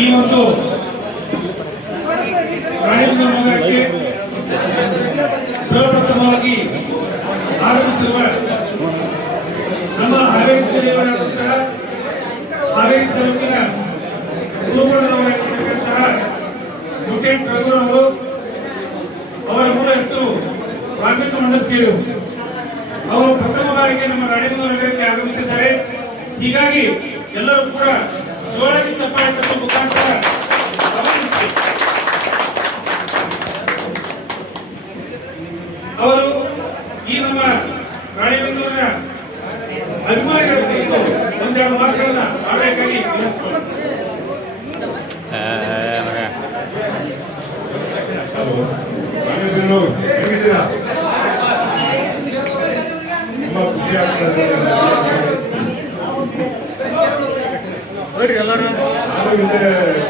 ಈ ಒಂದು ರಾಣೆಬೆನ್ನೂರು ನಗರಕ್ಕೆ ಪ್ರಪ್ರಥಮವಾಗಿ ಆಗಮಿಸಿರುವ ನಮ್ಮ ಹಾವೇರಿ ಜಿಲ್ಲೆಯವರಾದಂತಹ ಹಾವೇರಿ ತಾಲೂಕಿನ ಕುರುಬಣ್ಣದವರಾಗಿರ್ತಕ್ಕಂತಹ ಲಿeutenant ರಘುರಾಮ್ ಅವರ ಮೂಲ ಹೆಸರು ವಾಲ್ಮೀಕಿ ಮಂಡಕ್ಕೇರು. ಅವರು ಪ್ರಥಮ ಬಾರಿಗೆ ನಮ್ಮ ರಾಣೆಬೆನ್ನೂರು ನಗರಕ್ಕೆ ಆಗಮಿಸಿದ್ದಾರೆ. ಹೀಗಾಗಿ ಎಲ್ಲರೂ ಕೂಡ ಜೋರಾಗಿ ಚಪ್ಪಾಳೆ ತಟ್ಟುವ ಮುಖಾಂತರ ಅವರು ಈ ನಮ್ಮ ರಾಣೆಬೆನ್ನೂರಿನ ಅಭಿಮಾನಿಗಳ ಕುರಿತು ಒಂದೆರಡು ಮಾತುಗಳನ್ನ ಆಡಬೇಕಾಗಿ ವಿನಂತಿಸಿಕೊಳ್ಳುತ್ತೇನೆ.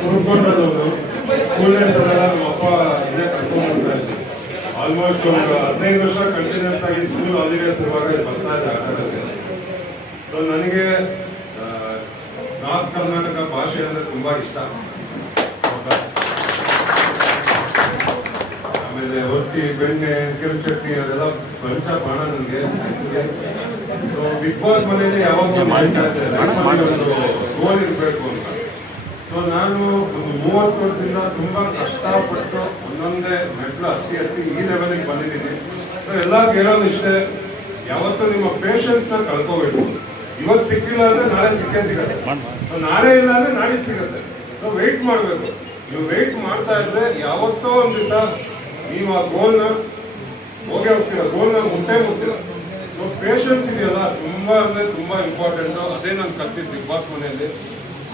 ಕುರುಕೊಂಡದವರು ಸ್ಕೂಲ್ನೇ ಸಲ ನಮ್ಮ ಅಪ್ಪ ಇದೇ ಕರ್ಕೊಂಡು ಬರ್ತಾ ಇದ್ವಿ. ಆಲ್ಮೋಸ್ಟ್ ಒಂದು 15 ವರ್ಷ ಕಂಟಿನ್ಯೂಸ್ ಆಗಿ ಸ್ಕೂಲ್ ಹಾಲಿಡೇಸ್ ಇರುವಾಗ ಬರ್ತಾ ಇದ್ದೆ ಆಟ ಆಡೋಕ್ಕೆ. ಸೊ ನನಗೆ ನಾರ್ತ್ ಕರ್ನಾಟಕ ಭಾಷೆ ಅಂದರೆ ತುಂಬ ಇಷ್ಟ. ಆಮೇಲೆ ರೊಟ್ಟಿ, ಬೆಣ್ಣೆ, ಕಿರುಚಟ್ನಿ ಅದೆಲ್ಲ ಪಂಚ ಬಾಣ ನನಗೆ. ಸೊ ಬಿಗ್ ಬಾಸ್ ಮನೆಯಲ್ಲಿ ಯಾವಾಗಲೂ ಒಂದು ಗೋಲ್ ಇರಬೇಕು ಅಂತ. ಸೊ ನಾನು ಒಂದು 30 ವರ್ಷದಿಂದ ತುಂಬ ಕಷ್ಟಪಟ್ಟು ಒಂದೊಂದೇ ಮೆಟ್ಲು ಹತ್ತಿ ಈ ಲೆವೆಲಿಗೆ ಬಂದಿದ್ದೀನಿ. ಸೊ ಎಲ್ಲ ಕೇಳೋದು ಇಷ್ಟೇ, ಯಾವತ್ತೂ ನಿಮ್ಮ ಪೇಷನ್ಸ್ನ ಕಳ್ಕೋಬೇಕು. ಇವತ್ತು ಸಿಕ್ಕಿಲ್ಲ ಅಂದ್ರೆ ನಾಳೆ ಸಿಕ್ಕೇ ಸಿಗತ್ತೆ, ನಾಳೆ ಇಲ್ಲ ಅಂದ್ರೆ ನಾಳೆ ಸಿಗತ್ತೆ. ಸೊ ವೆಯ್ಟ್ ಮಾಡಬೇಕು. ನೀವು ವೆಯ್ಟ್ ಮಾಡ್ತಾ ಇದ್ರೆ ಯಾವತ್ತೋ ಒಂದು ದಿವಸ ನೀವು ಆ ಗೋಲ್ನ ಹೋಗೇ ಹೋಗ್ತೀರ, ಗೋಲ್ನ ಮುಟ್ತೀರ. ಸೊ ಪೇಷನ್ಸ್ ಇದೆಯಲ್ಲ ತುಂಬಾ ಅಂದ್ರೆ ತುಂಬಾ ಇಂಪಾರ್ಟೆಂಟ್. ಅದೇ ನಾನು ಕಲ್ತಿದ್ದು ಬಿಗ್ ಬಾಸ್ ಮನೆಯಲ್ಲಿ.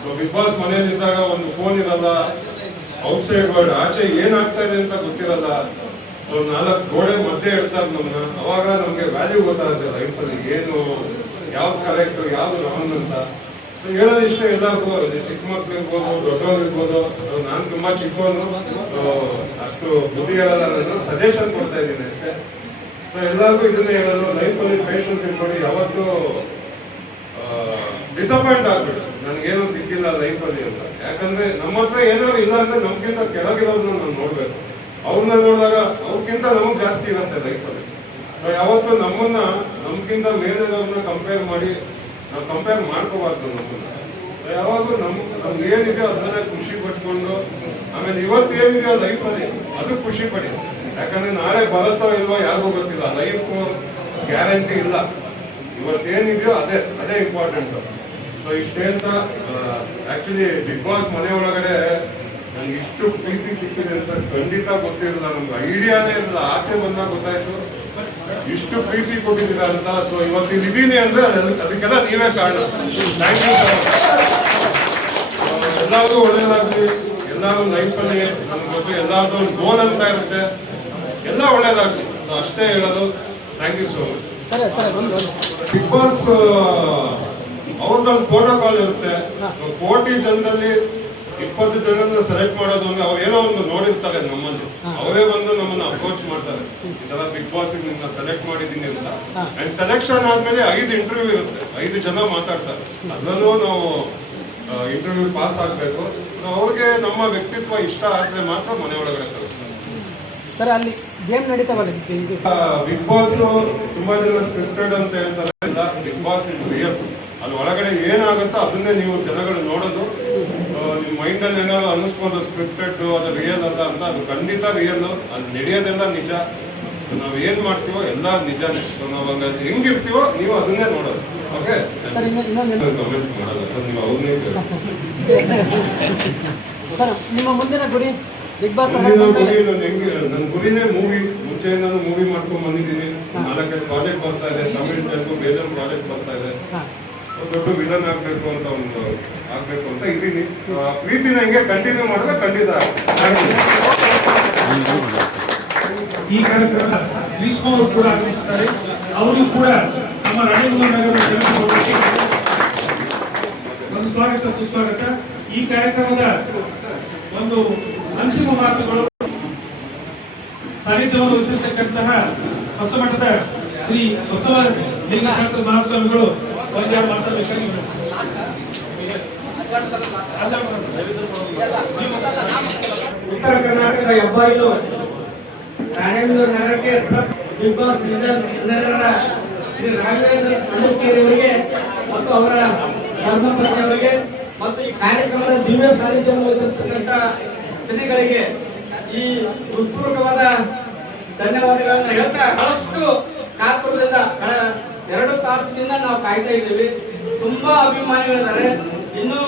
ಸೊ ಬಿಗ್ ಬಾಸ್ ಮನೆಯಲ್ಲಿ ಇದ್ದಾಗ ಒಂದು ಫೋನ್ ಇರಲ್ಲ, ಔಟ್ಸೈಡ್ ವರ್ಲ್ಡ್ ಆಚೆ ಏನಾಗ್ತಾ ಇದೆ ಅಂತ ಗೊತ್ತಿರಲ್ಲ. ಸೊ 4 ಗೋಡೆ ಮಧ್ಯೆ ಇಡ್ತಾರೆ ನಮ್ಮನ್ನ. ಅವಾಗ ನಮ್ಗೆ ವ್ಯಾಲ್ಯೂ ಗೊತ್ತಾಗುತ್ತೆ ಲೈಫಲ್ಲಿ, ಏನು ಯಾವ್ದು ಕರೆಕ್ಟ್ ಯಾವ್ದು ರಾಂಗ್ ಅಂತ. ಹೇಳೋದು ಇಷ್ಟ ಎಲ್ಲರಿಗೂ, ಚಿಕ್ಕ ಮಕ್ಳು ಇರ್ಬೋದು, ದೊಡ್ಡವ್ರು ಇರ್ಬೋದು. ನಾನು ತುಂಬಾ ಚಿಕ್ಕವನು, ಅಷ್ಟು ಬುದ್ಧಿ ಹೇಳಲ್ಲ, ನಾನು ಸಜೆಷನ್ ಕೊಡ್ತಾ ಇದ್ದೀನಿ ಅಷ್ಟೇ. ಸೊ ಎಲ್ಲರಿಗೂ ಇದನ್ನೇ ಹೇಳೋದು, ಲೈಫಲ್ಲಿ ಪೇಷನ್ಸ್ ಇಟ್ಕೊಂಡು ಯಾವತ್ತೂ ಡಿಸಪಾಯಿಂಟ್ ಆಗ್ಬಿಟ್ಟು ನನಗೇನು ಸಿಕ್ಕಿಲ್ಲ ಲೈಫಲ್ಲಿ ಅಂತ. ಯಾಕಂದ್ರೆ ನಮ್ಮ ಹತ್ರ ಏನೋ ಇಲ್ಲ ಅಂದ್ರೆ ನಮ್ಗಿಂತ ಕೆಳಗಿರೋದನ್ನ ನಾನು ನೋಡ್ಬೇಕು. ಅವ್ರನ್ನ ನೋಡಿದಾಗ ಅವ್ರಿಗಿಂತ ನಮಗ್ ಜಾಸ್ತಿ ಇರುತ್ತೆ ಲೈಫಲ್ಲಿ. ಯಾವತ್ತು ನಮ್ಗಿಂತ ಮೇಲಿರೋದನ್ನ ಕಂಪೇರ್ ಮಾಡಿ ನಾವು ಕಂಪೇರ್ ಮಾಡ್ಕೋಬಾರ್ದು ನಮ್ಮನ್ನ. ಯಾವಾಗೂ ನಮ್ಗೆ ಏನಿದೆ ಅದನ್ನೇ ಖುಷಿ ಪಟ್ಕೊಂಡು, ಆಮೇಲೆ ಇವತ್ತು ಏನಿದೆಯೋ ಲೈಫಲ್ಲಿ ಅದು ಖುಷಿ ಪಡಿ. ಯಾಕಂದ್ರೆ ನಾಳೆ ಬರುತ್ತೋ ಇಲ್ವೋ ಯಾರಿಗೂ ಗೊತ್ತಿಲ್ಲ, ಲೈಫ್ ಗ್ಯಾರಂಟಿ ಇಲ್ಲ. ಇವತ್ತೇನಿದೆಯೋ ಅದೇ ಇಂಪಾರ್ಟೆಂಟ್. ಸೊ ಇಷ್ಟೇ ಅಂತ ಆಕ್ಚುಲಿ ಬಿಗ್ ಬಾಸ್ ಮನೆ ಒಳಗಡೆ ನನ್ಗೆ ಇಷ್ಟು ಪ್ರೀತಿ ಸಿಕ್ಕಿದೆ ಅಂತ ಖಂಡಿತ ಗೊತ್ತಿರಲಿಲ್ಲ, ನಮ್ಗೆ ಐಡಿಯಾನೇ ಇರಲಿಲ್ಲ. ಆಚೆ ಬಂದಾಗ ಗೊತ್ತಾಯ್ತು ಇಷ್ಟು ಪ್ರೀತಿ ಕೊಟ್ಟಿದ್ದೀರಾ ಅಂತ. ಸೊ ಇವತ್ತು ಇಲ್ಲಿ ಇದೀನಿ ಅಂದ್ರೆ ಅದಕ್ಕೆಲ್ಲ ನೀವೇ ಕಾರಣ. Thank you sir. ಎಲ್ಲರಿಗೂ ಒಳ್ಳೇದಾಗ್ಲಿ. ಎಲ್ಲರೂ ಲೈಫಲ್ಲಿ ನಮ್ಗೆ ಗೊತ್ತು ಎಲ್ಲಾರ್ದು ಒಂದು ಗೋಲ್ ಅಂತ ಇರುತ್ತೆ, ಎಲ್ಲ ಒಳ್ಳೇದಾಗ್ಲಿ. ಸೊ ಅಷ್ಟೇ ಹೇಳೋದು. Thank you so much. Bigg Boss ಅವ್ರದ್ದೊಂದು ಪ್ರೋಟೋಕಾಲ್ ಇರುತ್ತೆ. 40 ಜನರಲ್ಲಿ 20 ಜನರನ್ನ ಸೆಲೆಕ್ಟ್ ಮಾಡೋದು ಅಂದ್ರೆ ಅವ್ರು ಏನೋ ಒಂದು ನೋಡಿರ್ತಾರೆ ನಮ್ಮಲ್ಲಿ, ಅವರೇ ಬಂದು ನಮ್ಮನ್ನ ಅಪ್ರೋಚ್ ಮಾಡ್ತಾರೆ, ಈ ತರ ಬಿಗ್ ಬಾಸ್ ನಿನ್ನ ಸೆಲೆಕ್ಟ್ ಮಾಡಿದೀನಿ ಅಂತ. ಅಂಡ್ ಸೆಲೆಕ್ಷನ್ ಆದ್ಮೇಲೆ 5 ಇಂಟರ್ವ್ಯೂ ಇರುತ್ತೆ, 5 ಜನ ಮಾತಾಡ್ತಾರೆ. ಅದರಲ್ಲೂ ನಾವು ಇಂಟರ್ವ್ಯೂ ಪಾಸ್ ಆಗ್ಬೇಕು. ಅವ್ರಿಗೆ ನಮ್ಮ ವ್ಯಕ್ತಿತ್ವ ಇಷ್ಟ ಆದ್ರೆ ಮಾತ್ರ ಮನೆ ಒಳಗಡೆ ತರ್ತಾರೆ. ಸರ್ ಅಲ್ಲಿ ಗೇಮ್ ನಡೀತಾವಲ್ಲ ಬಿಗ್ ಬಾಸ್ ತುಂಬಾ ಜನ ಸ್ಕ್ರಿಪ್ಟೆಡ್ ಅಂತ ಹೇಳ್ತಾರೆ. Bigg Boss is real. ಅಲ್ಲಿ ಒಳಗಡೆ ಏನಾಗುತ್ತೋ ಅದನ್ನೇ ನೀವು ಜನಗಳು ನೋಡೋದು. ನಿಮ್ಮ ಮೈಂಡ್ ಅಲ್ಲಿ ಏನಾದ್ರು ಅನ್ನಿಸ್ಬೋದು ಸ್ಕ್ರಿಪ್ಟೆಡ್ ಅದು ರಿಯಲ್ ಅಲ್ಲ ಅಂತ. ಅದು ಖಂಡಿತ ರಿಯಲ್. ಅದು ನಡೆಯೋದೆಲ್ಲ ನಿಜ. ನಾವ್ ಏನ್ ಮಾಡ್ತೀವೋ ಎಲ್ಲ ನಿಜಾನೇ. ನಾವ್ ಹಂಗ ಹೆಂಗಿರ್ತೀವೋ ನೀವು ಅದನ್ನೇ ನೋಡೋದು. ಓಕೆ, ಕಮೆಂಟ್ ಮಾಡಲ್ಲ ಸರ್, ನೀವು ಅವ್ರನ್ನೇ ಸರ್. ನಿಮ್ಮ ಮುಂದಿನ ಗುರಿ ಬಿಗ್ ಬಾಸ್ ನನ್ನ ಗುರಿನೇ ಮೂವಿ. ಮುಂಚೆ ನಾನು ಮೂವಿ ಮಾಡ್ಕೊಂಡ್ ಬಂದಿದ್ದೀನಿ. 4-5 ಪ್ರಾಜೆಕ್ಟ್ ಬರ್ತಾ ಇದೆ. ತಮಿಳ್, ತೆಲುಗು, ಬೇರೆ ಪ್ರಾಜೆಕ್ಟ್ ಬರ್ತಾ ಇದೆ. ದೊಡ್ಡ ವಿಲನ್ ಆಗ್ಬೇಕು ಅಂತ ಇದ್ದೀನಿ. ಪ್ರೀತಿನ ಹಿಂಗೆ ಕಂಟಿನ್ಯೂ ಮಾಡಿದ್ರೆ ಖಂಡಿತ. ಈ ಕಾರ್ಯಕ್ರಮ ಗ್ರೀಷ್ಮ ಅವರು ಕೂಡ ಆಗಮಿಸುತ್ತಾರೆ. ಅವರು ಕೂಡ ನಮ್ಮ ರಾಣೆಬೆನ್ನೂರು ನಗರದ ಒಂದು ಸ್ವಾಗತ ಸುಸ್ವಾಗತ. ಈ ಕಾರ್ಯಕ್ರಮದ ಒಂದು ಅಂತಿಮ ಮಾತುಗಳು ಸಾನ್ನಿಧ್ಯವನ್ನು ವಹಿಸಿರ್ತಕ್ಕಂತಹ ಹೊಸಮಠದ ಶ್ರೀ ಬಸವ ಲಿಂಗಶಾಸ್ತ್ರ ಮಹಾಸ್ವಾಮಿಗಳು ಒಂದೆರಡು ಮಾತಾಡಬೇಕಾಗಿ ಉತ್ತರ ಕರ್ನಾಟಕದ ಹೆಬ್ಬಾಗಿಲು ರಾಣೆಬೆನ್ನೂರು ನಗರಕ್ಕೆ ಬಿಗ್ ಬಾಸ್ ಶ್ರೀ ರಾಘವೇಂದ್ರ ಅಣುಕೇರಿ ಅವರಿಗೆ ಮತ್ತು ಅವರ ಧರ್ಮಪತ್ನಿ ಅವರಿಗೆ ಮತ್ತು ಈ ಕಾರ್ಯಕ್ರಮದ ದಿವ್ಯ ಸಾನ್ನಿಧ್ಯವನ್ನು ಹೊಂದಿರತಕ್ಕಂಥ ಸ್ತ್ರೀಗಳಿಗೆ ಈ ಹೃತ್ಪೂರ್ವಕವಾದ ಧನ್ಯವಾದಗಳನ್ನ ಹೇಳ್ತಾ ಬಹಳಷ್ಟು ಕಾತುರದಿಂದ 2 ತಾಸಿನಿಂದ ನಾವು ಕಾಯ್ತಾ ಇದ್ದೀವಿ. ತುಂಬಾ ಅಭಿಮಾನಿಗಳಿದ್ದಾರೆ. ಇನ್ನು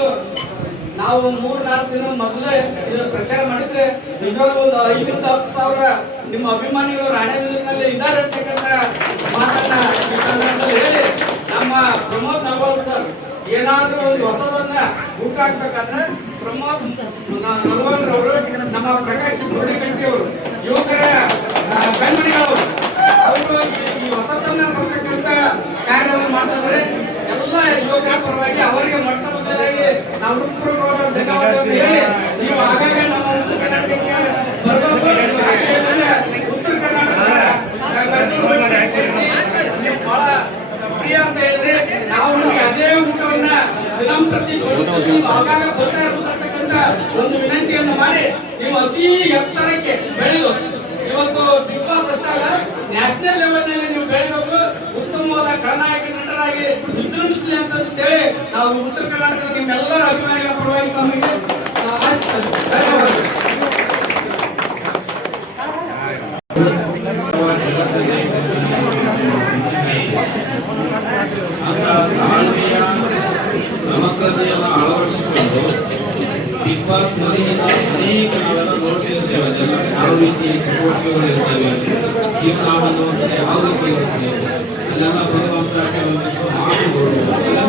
ನಾವು 3-4 ದಿನ ಮೊದಲೇ ಇದು ಪ್ರಚಾರ ಮಾಡಿದ್ರೆ ನಿಜವಾಗ್ಲೂ ಒಂದು 5-10 ಸಾವಿರ ನಿಮ್ಮ ಅಭಿಮಾನಿಗಳು ರಾಣೆಬೆನ್ನೂರಿನಲ್ಲಿ ಇದ್ದಾರೆ ಅಂತಕ್ಕಂಥ ಮಾತನ್ನ ಈ ಸಂದರ್ಭದಲ್ಲಿ ಹೇಳಿ ನಮ್ಮ ಪ್ರಮೋದ್ ನಲ್ವಾಲ್ ಸರ್ ಏನಾದ್ರೂ ಒಂದು ಹೊಸದನ್ನ ಹುಟ್ಟಾಕ್ಬೇಕಾದ್ರೆ ಪ್ರಮೋದ್ ನಲ್ವಾಲ್ ಅವರು ನಮ್ಮ ಪ್ರಕಾಶ್ ಗುಡಿಗಟ್ಟಿ ಅವರು ಯುವಕರ ಕಣ್ಮಣಿಗಳು ಅವರು ಈ ಹೊಸದನ್ನ ಬರ್ತಕ್ಕಂಥ ಕಾರ್ಯವನ್ನು ಮಾಡ್ತಾ ಇದ್ದಾರೆ. ಎಲ್ಲ ಯುವಕರ ಪರವಾಗಿ ಅವರಿಗೆ ಮೊಟ್ಟ ಮೊದಲಾಗಿ ನಾವು ಹೃತ್ಪೂರ್ವಕವಾದ ಧನ್ಯವಾದಗಳನ್ನು ಹೇಳಿ ನೀವು ಆಗಾಗ ನಮ್ಮ ಉತ್ತರ ಕರ್ನಾಟಕಕ್ಕೆ ಉತ್ತರ ಕರ್ನಾಟಕದ ನೀವು ಬಹಳ ಪ್ರಿಯ ಅಂತ ಹೇಳಿದ್ರೆ ನಾವು ನಿಮಗೆ ಅದೇ ಊಟವನ್ನ ದಿನಂಪ್ರತಿ ಕೊಡುತ್ತೀವಿ. ಆಗಾಗ ಬರ್ತಾ ಇರತಕ್ಕಂತ ಒಂದು ವಿನಂತಿಯನ್ನು ಮಾಡಿ ನೀವು ಅತಿ ಎತ್ತರಕ್ಕೆ ಬೆಳೆದು ಇವತ್ತು ಬಿಗ್ ಬಾಸ್ ಅಷ್ಟಲ್ಲ ನ್ಯಾಷನಲ್ ಲೆವೆಲ್ ನಲ್ಲಿ ನೀವು ಬೆಳೆಯಬೇಕು, ಉತ್ತಮವಾದ ಖಳನಾಯಕ ನಟರಾಗಿ ವಿಜೃಂಭಿಸಲಿ ಅಂತ ಹೇಳಿ ನಾವು ಉತ್ತರ ಕರ್ನಾಟಕದ ನಿಮ್ಮೆಲ್ಲರ ಅಭಿಮಾನಿಗಳ ಪರವಾಗಿ ತಮಗೆ ಧನ್ಯವಾದಗಳು. ಸಮಗ್ರತೆಯನ್ನು ಅಳವಡಿಸಿಕೊಂಡು ಬಿಗ್ ಬಾಸ್ ನಲ್ಲಿ ಅನೇಕ ನಾವೆಲ್ಲ ನೋಡ್ತಿರ್ತೇವೆ. ಅದೆಲ್ಲ ಯಾವ ರೀತಿ ಚಟುವಟಿಕೆಗಳು ಇರ್ತವೆ, ಜೀವನವನ್ನು ಯಾವ ರೀತಿ ಇರುತ್ತೆ, ಅಲ್ಲೆಲ್ಲ ಬರುವಂತ ಕೆಲವೊಂದಿಷ್ಟು ಮಾತುಗಳು ಅದೆಲ್ಲ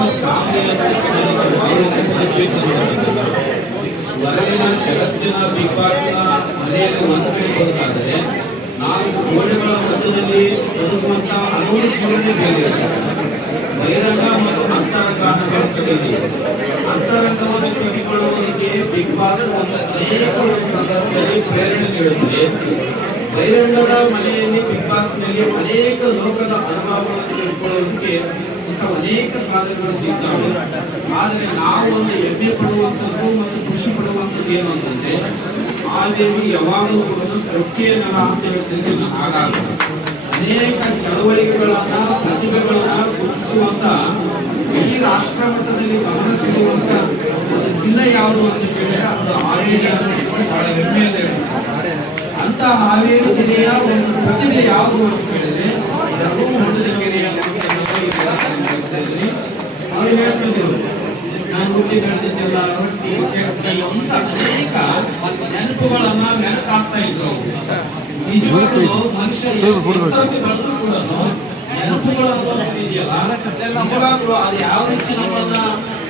ಹೊರಗಿನ ಜಗತ್ತಿನ ಬಿಗ್ ಬಾಸ್ ಮನೆಯಲ್ಲಿ ಒಂದು ಕಡೆ ಬದುಕಾದರೆ ನಾವು ಗೋಡೆಗಳ ಮಧ್ಯದಲ್ಲಿ ಬದುಕುವಂತ ಹಲವು ಜೀವನ ಬೇರೆ ಬಹಿರಂಗ ಮತ್ತು ಅಂತರಂಗ ಅಂತರಂಗವನ್ನು ತಿಳಿದುಕೊಳ್ಳುವುದಕ್ಕೆ ಬಿಗ್ ಬಾಸ್ ಅನೇಕ ಸಂದರ್ಭದಲ್ಲಿ ಪ್ರೇರಣೆ ನೀಡುತ್ತದೆ. ಬಹಿರಂಗದ ಮನೆಯಲ್ಲಿ ಬಿಗ್ ಬಾಸ್ ನಲ್ಲಿ ಅನೇಕ ಲೋಕದ ಅನುಭವಗಳನ್ನು ತಿಳ್ಕೊಳ್ಳೋದಕ್ಕೆ ಅನೇಕ ಸಾಧನೆಗಳು ಸಿಗ್ತವೆ. ಆದರೆ ನಾವು ಒಂದು ಹೆಮ್ಮೆ ಪಡುವಂಥದ್ದು ಮತ್ತು ಖುಷಿ ಪಡುವಂಥದ್ದು ಏನು ಅಂತಂದ್ರೆ ಹಾವೇರಿ ಯಾವಾಗಲೂ ಕೂಡ ತೃಪ್ತಿಯನ್ನ ಅಂತ ಹೇಳ್ತಿದ್ರೆ ಹಾಗಾಗುತ್ತೆ. ಅನೇಕ ಚಳವಳಿಕೆಗಳನ್ನ ಪ್ರತಿಭೆಗಳನ್ನ ಗುರುತಿಸುವಂತ ಇಡೀ ರಾಷ್ಟ್ರ ಮಟ್ಟದಲ್ಲಿ ಗಮನ ಸೆಳೆಯುವಂತ ಒಂದು ಜಿಲ್ಲೆ ಯಾವುದು ಅಂತ ಕೇಳಿದ್ರೆ ಅದು ಹಾವೇರಿ ಬಹಳ ಹೆಮ್ಮೆ ಅಂತ ಹೇಳ್ತಾರೆ. ಅಂತ ಹಾವೇರಿ ಜಿಲ್ಲೆಯ ಒಂದು ಪ್ರತಿಭೆ ಯಾವುದು ಅಂತ ಕೇಳಿದ್ರೆ ರಘು ಹೊಂಡದಕೆರೆ ಅವ್ರು ಹೇಳ್ತಿದ್ರು ನಾನು ರೊಟ್ಟಿ ಬೆಳೆದಿದ್ದೆಲ್ಲ ರೊಟ್ಟಿ ಚಟ್ನಿ ಅಂತ ಅನೇಕ ನೆನಪುಗಳನ್ನ ಮೆಲುಕಾಗ್ತಾ ಇದ್ರು. ನಿಜವಾಗ್ಲೂ ಮನುಷ್ಯ ಬೆಳೆದ್ರು ಕೂಡ ನೆನಪುಗಳನ್ನು ಇದೆಯಲ್ಲ ನಿಜವಾಗ್ಲೂ ಅದು ಯಾವ ರೀತಿ ನಮ್ಮನ್ನ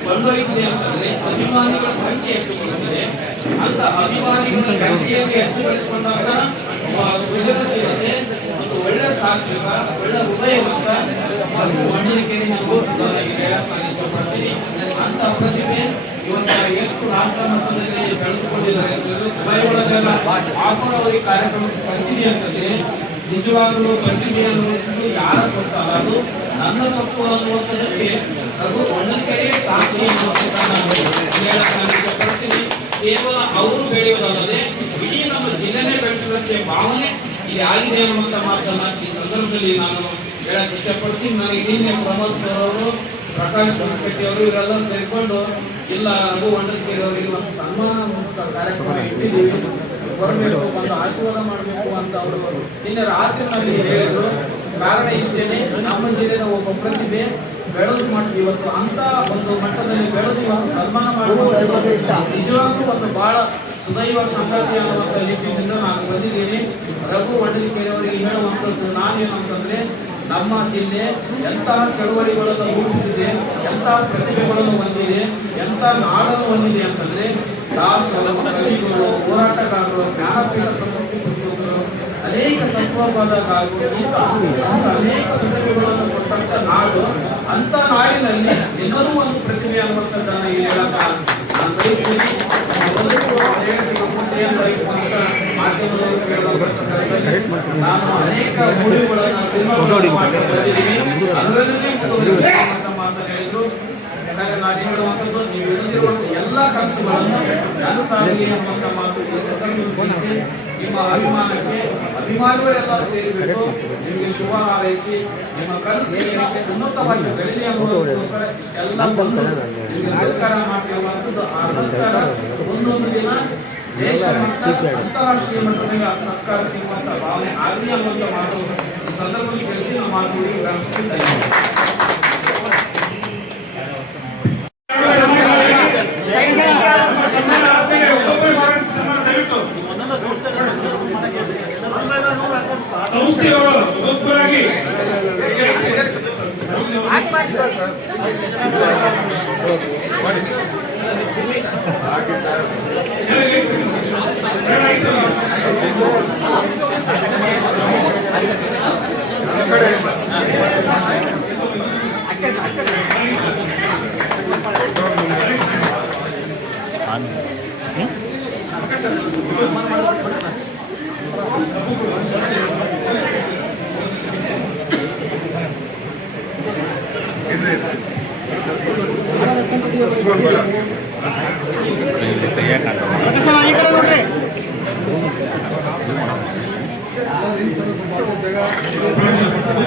ಕೊಂಡೊಯ್ತಿದೆ ಅಂತಂದ್ರೆ ಅಭಿಮಾನಿಗಳ ಸಂಖ್ಯೆ ಹೆಚ್ಚುಕೊಳ್ಳುತ್ತದೆ. ಅಂತ ಅಭಿಮಾನಿಗಳ ಸಂಖ್ಯೆಯನ್ನು ಹೆಚ್ಚುಗೊಳಿಸಿಕೊಂಡಾಗ ಸೃಜನಶೀಲತೆ ಮತ್ತು ಒಳ್ಳೆ ಸಾತ್ವಿಕ ಒಳ್ಳೆ ಹೃದಯವಂತ ಮತ್ತು ಹೊಂಡದಕೆರೆ ನಾವು ಇಷ್ಟಪಡ್ತೀನಿ. ಅಂತ ಪ್ರತಿಭೆ ಇವತ್ತು ಎಷ್ಟು ರಾಷ್ಟ್ರ ಮಟ್ಟದಲ್ಲಿ ಬೆಳೆದುಕೊಂಡಿದ್ದಾರೆ ಅಂತಂದ್ರೆ ದುಬೈ ಒಳಗೆಲ್ಲ ಆಫರ್ ಅವರಿಗೆ ಕಾರ್ಯಕ್ರಮಕ್ಕೆ ಬರ್ತೀನಿ ಅಂತಂದ್ರೆ ನಿಜವಾಗಲೂ ಪ್ರತಿಭೆ ಅನ್ನುವಂಥದ್ದು ಯಾರ ಸೊತ್ತು ಅಲ್ಲ, ಅದು ನನ್ನ ಸೊತ್ತು ಅನ್ನುವಂಥದ್ದಕ್ಕೆ ಅದು ಹೊಂಡದಕೆರೆ ಸಾಕ್ಷಿ ಅನ್ನುವಂಥ ನಾನು ಹೇಳಕ್ಕೆ ನಾನು ಇಷ್ಟಪಡ್ತೀನಿ. ಕೇವಲ ಅವರು ಬೆಳೆಯುವುದಲ್ಲದೆ ಇಡೀ ನಮ್ಮ ಜಿಲ್ಲೆನೇ ಬೆಳೆಸೋದಕ್ಕೆ ಭಾವನೆ ಇಲ್ಲಿ ಆಗಿದೆ ಅನ್ನುವಂಥ ಮಾತನ್ನ ಈ ಸಂದರ್ಭದಲ್ಲಿ ನಾನು ಹೇಳಕ್ಕೆ ಇಷ್ಟಪಡ್ತೀನಿ. ನನಗೆ ನಿನ್ನೆ ಪ್ರಮೋದ್ ಸರ್ ಅವರು ಪ್ರಕಾಶ್ ಗುಡಿಗಟ್ಟಿ ಅವರು ಇವರೆಲ್ಲ ಸೇರ್ಕೊಂಡು ಇಲ್ಲ ರಘು ಹೊಂಡದಕೆರೆ ಅವರಿಗೆ ಒಂದು ಸನ್ಮಾನ ಕಾರ್ಯಕ್ರಮ ಇಟ್ಟಿದ್ದೀವಿ, ಬರಬೇಕು, ಒಂದು ಆಶೀರ್ವಾದ ಮಾಡಬೇಕು ಅಂತ ಅವರು ನಿನ್ನೆ ರಾತ್ರಿನಲ್ಲಿ ಹೇಳಿದ್ರು. ಕಾರಣ ಇಷ್ಟೇನೆ, ನಮ್ಮ ಜಿಲ್ಲೆಯ ಒಬ್ಬ ಪ್ರತಿಭೆ ಬೆಳೆದು ಮಾಡ್ತೀವಿ ಇವತ್ತು ಅಂತ ಒಂದು ಮಟ್ಟದಲ್ಲಿ ಬೆಳೆದು ಇವತ್ತು ಸನ್ಮಾನ ಮಾಡುವುದು ನಿಜವಾಗ್ಲೂ ಒಂದು ಬಹಳ ಸುದೈವ ಸಂಗತಿ ಅನ್ನುವಂಥ ರೀತಿಯಿಂದ ನಾನು ಬಂದಿದ್ದೀನಿ. ರಘು ಹೊಂಡದಕೆರೆ ಅವರಿಗೆ ಹೇಳುವಂಥದ್ದು ನಾನೇನಂತಂದ್ರೆ ನಮ್ಮ ಜಿಲ್ಲೆ ಎಂತಹ ಚಳವಳಿಗಳನ್ನು ರೂಪಿಸಿದೆ, ಎಂತಹ ಪ್ರತಿಭೆಗಳನ್ನು ಹೊಂದಿದೆ, ಎಂಥ ನಾಡನ್ನು ಹೊಂದಿದೆ ಅಂತಂದ್ರೆ ದಾಸರು, ಕವಿಗಳು, ಹೋರಾಟಗಾರರು, ಜ್ಞಾನಪೀಠ ಪ್ರಶಸ್ತಿ ಪಡೆದವರು, ಅನೇಕ ತತ್ವವಾದಗಾರರು, ಇಂಥ ಅನೇಕ ಪ್ರತಿಭೆಗಳನ್ನು ಕೊಟ್ಟಂತ ನಾಡು. ಅಂತ ನಾಡಿನಲ್ಲಿ ಎಲ್ಲರೂ ಒಂದು ಪ್ರತಿಭೆ ಅನ್ನುವಂಥದ್ದನ್ನು ಇಲ್ಲಿ ಹೇಳಕ ನಾನು ಬಯಸ್ತೀನಿ. ನಾನು ಅನೇಕ ಮೂಡಿಗಳನ್ನು ಸಿನಿಮಾಗಳನ್ನು ಮಾಡಿದ್ದೀನಿ. ಅದರಲ್ಲಿ ಮಾತನ್ನು ಹೇಳಿದ್ರು. ಯಾಕಂದ್ರೆ ನಾನು ಹೇಳುವಂಥದ್ದು ನೀವು ಇಳಿದಿರುವಂಥ ಎಲ್ಲ ಕನಸುಗಳನ್ನು ನನಸಾಗಲಿ ಎಂಬಂತ ಮಾತು ಈ ಸಂದರ್ಭದಲ್ಲಿ ತಿಳಿಸಿ ನಿಮ್ಮ ಅಭಿಮಾನಕ್ಕೆ ಅಭಿಮಾನಿಗಳೆಲ್ಲ ಸೇರಿಬಿಟ್ಟು ನಿಮಗೆ ಶುಭ ಹಾರೈಸಿ ನಿಮ್ಮ ಕನಸು ಏನಕ್ಕೆ ಉನ್ನತವಾಗಿ ಬೆಳೆಯಲಿ ಅನ್ನೋದಕ್ಕೋಸ್ಕರ ಎಲ್ಲ ಬಂದು ನಿಮಗೆ ಸರ್ಕಾರ ಮಾಡ್ತಿರುವಂಥದ್ದು ಆ ಸರ್ಕಾರ ಒಂದೊಂದು ದಿನ ದೇಶ ಮಟ್ಟ ಅಂತಾರಾಷ್ಟ್ರೀಯ ಮಟ್ಟದಲ್ಲಿ ಆ ಸರ್ಕಾರ ಸಿಗುವಂತ ಭಾವನೆ ಆಗಲಿ ಅನ್ನುವಂಥ ಮಾತು ಈ ಸಂದರ್ಭದಲ್ಲಿ ತಿಳಿಸಿ ನಮ್ಮ ಮಾತುಗಳಿಗೆ ಗ್ರಹಿಸ್ತಿದ್ದ ಸನ್ಮಾನ ಆದ್ಮೇಲೆ ಒಬ್ಬೊಬ್ಬರು ಮಾಡೋದು ಸನ್ಮಾನ ದಯವಿಟ್ಟು ಸಂಸ್ಥೆಯವರು ಒಬ್ಬೊಬ್ಬರಾಗಿ ಈ ಕಡೆ ನೋಡ್ರಿ. ಪ್ರಕಾಶ್